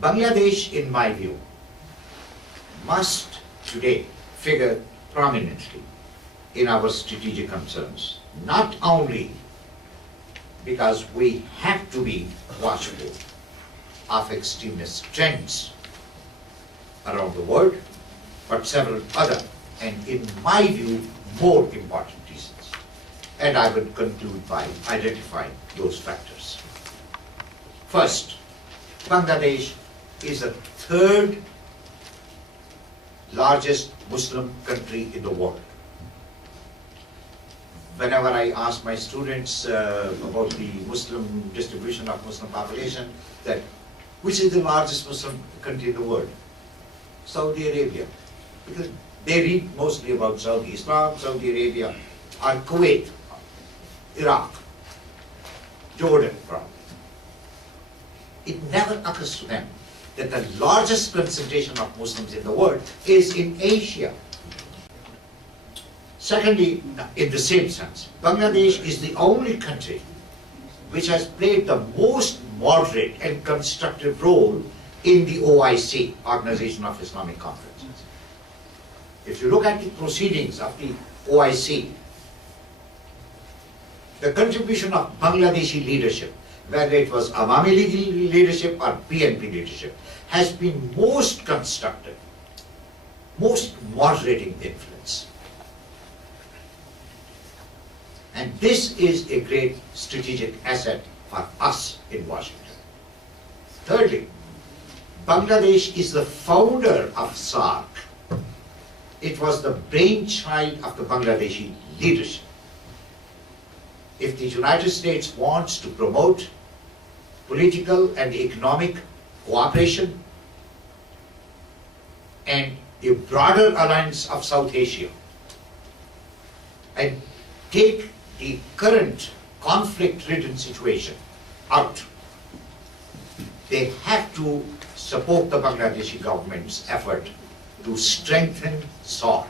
Bangladesh, in my view, must today figure prominently in our strategic concerns, not only because we have to be watchful of extremist trends around the world, but several other, and in my view, more important reasons. And I will conclude by identifying those factors. First, Bangladesh is the third largest Muslim country in the world. Whenever I ask my students about the Muslim distribution of Muslim population, that which is the largest Muslim country in the world? Saudi Arabia. Because they read mostly about Saudi Islam, Saudi Arabia, or Kuwait, Iraq, Jordan, probably. It never occurs to them that the largest concentration of Muslims in the world is in Asia. Secondly, in the same sense, Bangladesh is the only country which has played the most moderate and constructive role in the OIC, Organization of Islamic Conferences. If you look at the proceedings of the OIC, the contribution of Bangladeshi leadership, whether it was Awami League leadership or PNP leadership, has been most constructive, most moderating influence. And this is a great strategic asset for us in Washington. Thirdly, Bangladesh is the founder of SAARC. It was the brainchild of the Bangladeshi leadership. If the United States wants to promote political and economic cooperation and a broader alliance of South Asia, and take the current conflict-ridden situation out, they have to support the Bangladeshi government's effort to strengthen SAARC.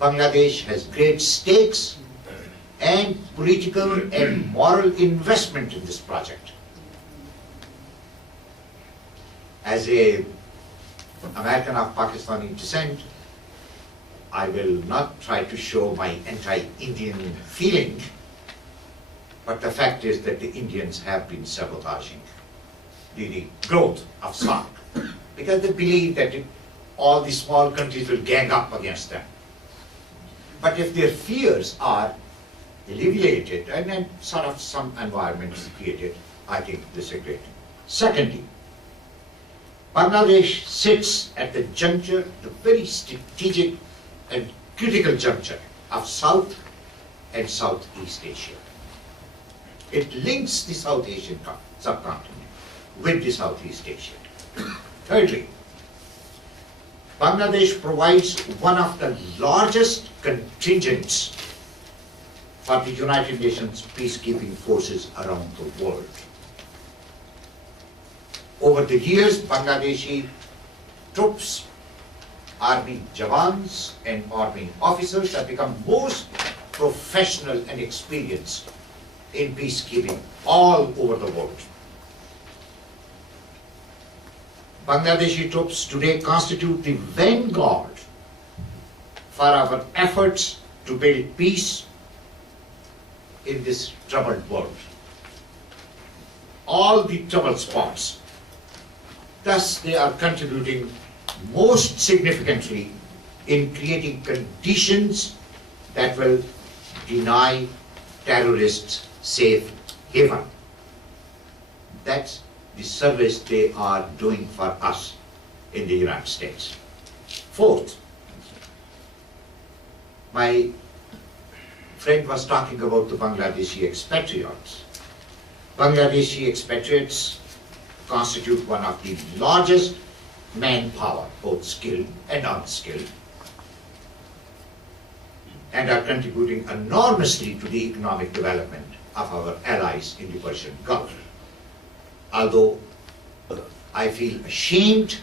Bangladesh has great stakes and political and moral investment in this project. As an American of Pakistani descent, I will not try to show my anti-Indian feeling, but the fact is that the Indians have been sabotaging the growth of SAARC because they believe that all the small countries will gang up against them. But if their fears are alleviated and then sort of some environment is created, I think this is great. Secondly, Bangladesh sits at the juncture, the very strategic and critical juncture of South and Southeast Asia. It links the South Asian subcontinent with the Southeast Asia. Thirdly, Bangladesh provides one of the largest contingents for the United Nations peacekeeping forces around the world. Over the years, Bangladeshi troops, army jawans and army officers have become most professional and experienced in peacekeeping all over the world. Bangladeshi troops today constitute the vanguard for our efforts to build peace in this troubled world. All the troubled spots. Thus, they are contributing most significantly in creating conditions that will deny terrorists safe haven. That's the service they are doing for us in the United States. Fourth, my friend was talking about the Bangladeshi expatriates. Bangladeshi expatriates constitute one of the largest manpower, both skilled and unskilled, and are contributing enormously to the economic development of our allies in the Persian Gulf. Although I feel ashamed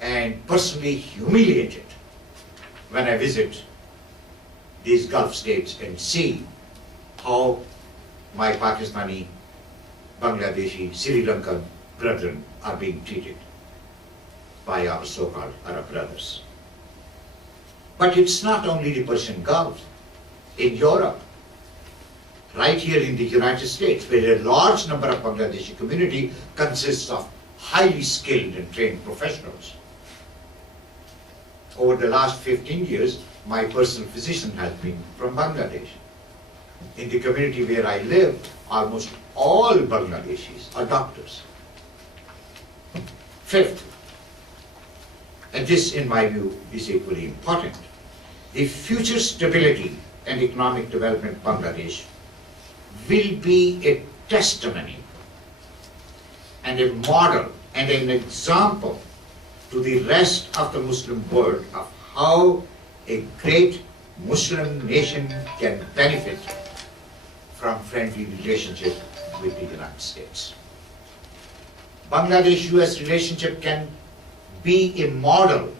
and personally humiliated when I visit these Gulf states and see how my Pakistani, Bangladeshi, Sri Lankan brethren are being treated by our so-called Arab brothers. But it's not only the Persian Gulf. In Europe, right here in the United States, where a large number of Bangladeshi community consists of highly skilled and trained professionals. Over the last 15 years, my personal physician has been from Bangladesh. In the community where I live, almost all Bangladeshis are doctors. Fifth, and this in my view is equally important, the future stability and economic development of Bangladesh will be a testimony and a model and an example to the rest of the Muslim world of how a great Muslim nation can benefit from friendly relationship with the United States. Bangladesh-US relationship can be a model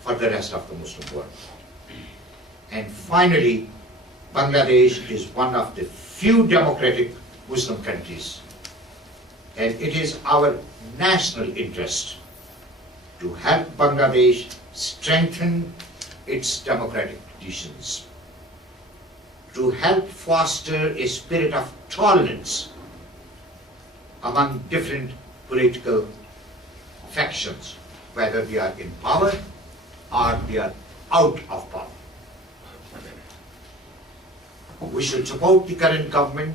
for the rest of the Muslim world. And finally, Bangladesh is one of the few democratic Muslim countries, and it is our national interest to help Bangladesh strengthen its democratic traditions, to help foster a spirit of tolerance among different political factions, whether they are in power or they are out of power. We should support the current government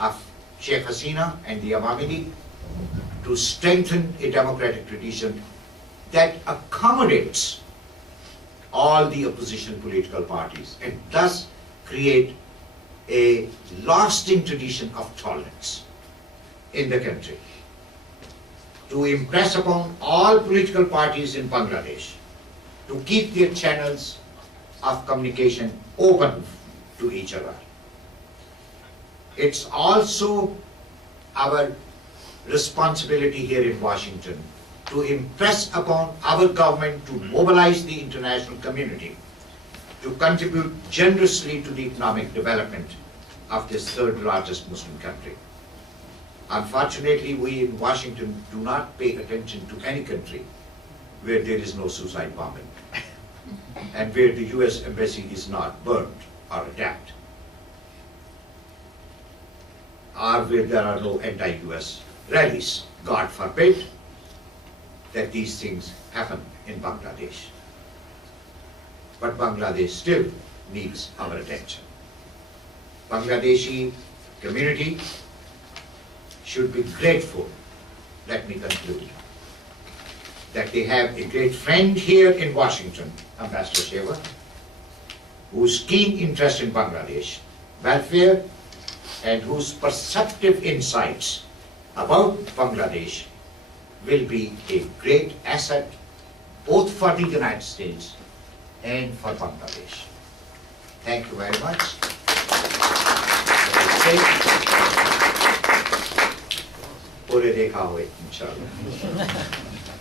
of Sheikh Hasina and the Awami League to strengthen a democratic tradition that accommodates all the opposition political parties and thus create a lasting tradition of tolerance in the country. To impress upon all political parties in Bangladesh to keep their channels of communication open to each other. It's also our responsibility here in Washington to impress upon our government to mobilize the international community to contribute generously to the economic development of this third largest Muslim country. Unfortunately, we in Washington do not pay attention to any country where there is no suicide bombing and where the US embassy is not burned or attacked, or where there are no anti-US rallies. God forbid that these things happen in Bangladesh. But Bangladesh still needs our attention. Bangladeshi community should be grateful, let me conclude, that they have a great friend here in Washington, Ambassador Shewa, whose keen interest in Bangladesh welfare and whose perceptive insights about Bangladesh will be a great asset both for the United States and for Bangladesh. Thank you very much. पूरे देखा हुए इंशाल्लाह।